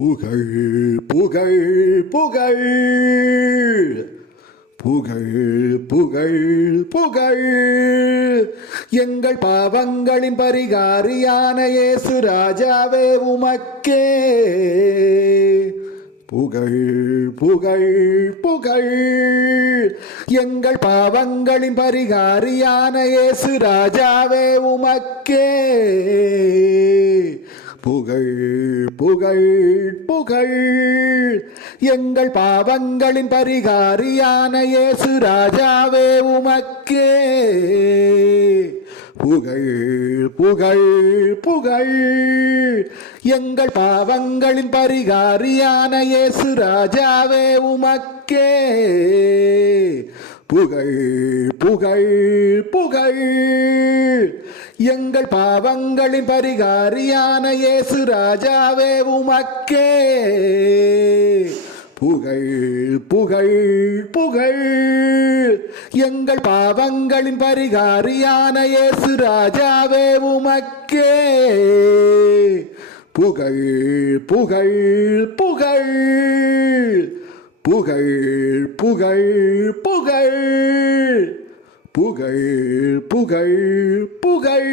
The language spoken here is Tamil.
புகழ் புகழ் புகழ் புகழ் புகழ் புகழ் எங்கள் பாவங்களின் பரிகாரியான இயேசு ராஜாவே உமக்கே புகழ் புகழ் புகழ் எங்கள் பாவங்களின் பரிகாரியான இயேசு ராஜாவே உமக்கே புகழ் புகழ் புகழ் எங்கள் பாவங்களின் பரிகாரியான இயேசு ராஜாவே உமக்கே புகழ் புகழ் புகழ் எங்கள் பாவங்களின் பரிகாரியான இயேசு ராஜாவே உமக்கே புகழ் புகழ் புகழ் எங்கள் பாவங்களின் பரிகாரியான இயேசு ராஜாவே உமக்கே புகழ் புகழ் புகழ் எங்கள் பாவங்களின் பரிகாரியான இயேசு ராஜாவே உமக்கே புகழ் புகழ் புகழ் புகழ் புகழ் புகழ் புகழ் புகழ் புகழ்